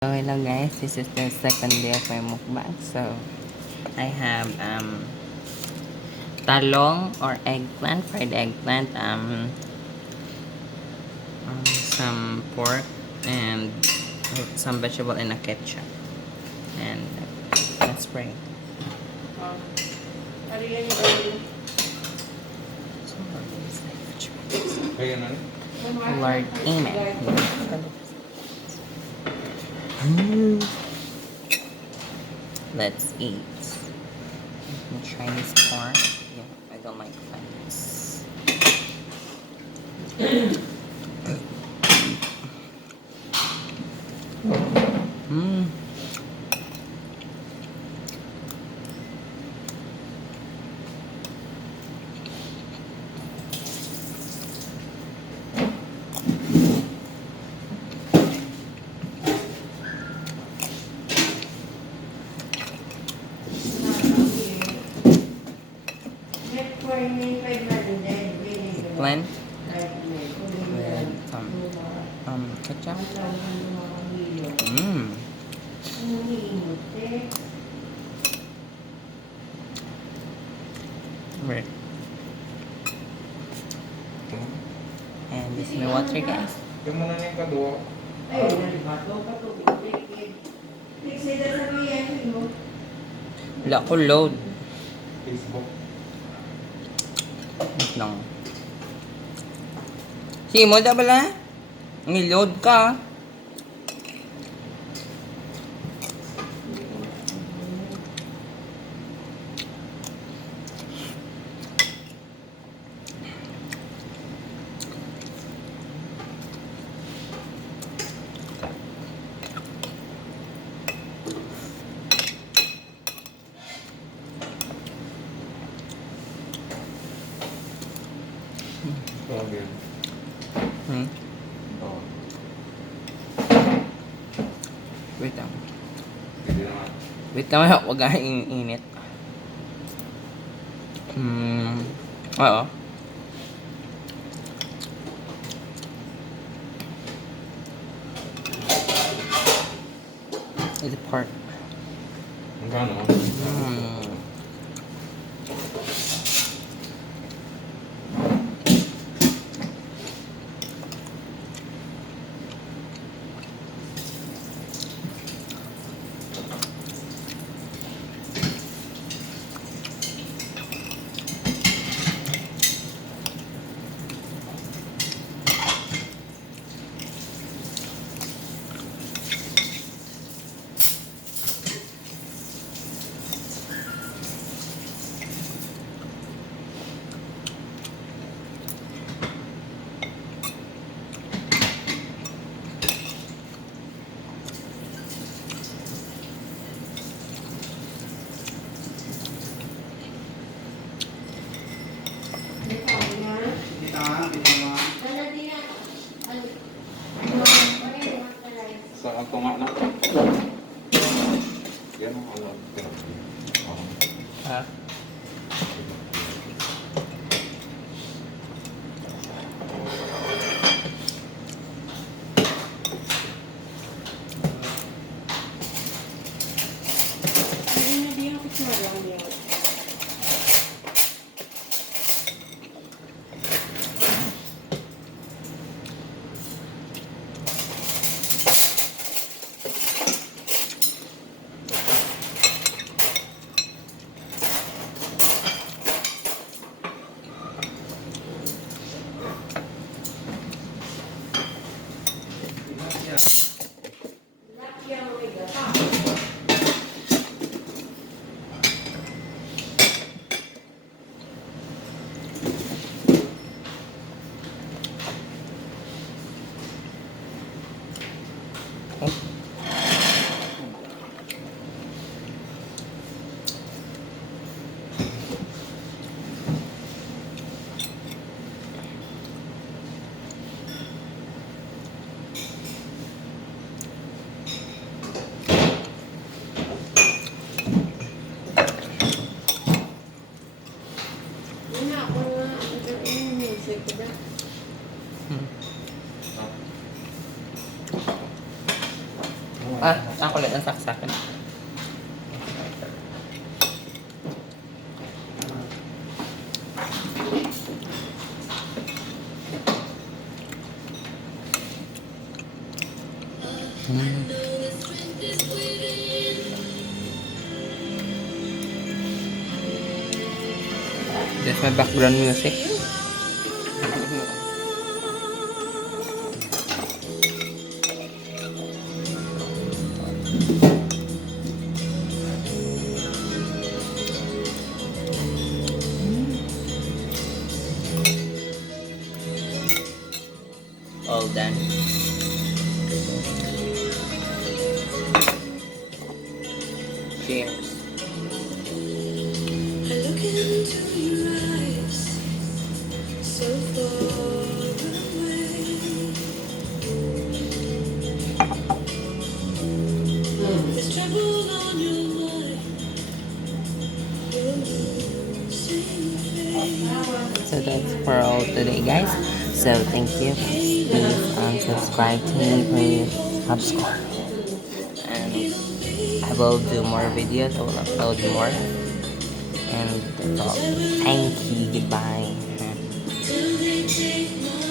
So hello guys, this is the second day of my mukbang. So I have talong or eggplant, fried eggplant, some pork and some vegetable and a ketchup. And let's pray. Lord, amen. Let's eat. Let me try this pork. Yeah, I don't like fats. Mmm. Blend with some ketchup. Mmm. Right. And this is my water, guys. Wala ko load. Facebook. Wait lang. Si mo da bala? Ngi-load ka. Hmm? Wait lang. Wait lang, huwag kang init. Oo. It's a part. Magkano? Sa ako nga na. Yan ang alam. Ha? Ako lang ang saksakan. That's my background music. All done. Cheers. I look into your eyes, so far away. There's trouble on your mind. You're losing faith. So that's for all today, guys. So thank you. Please subscribe to me. Please subscribe. And I will do more videos. I will upload more. And that's all. Thank you. Goodbye. Till they take my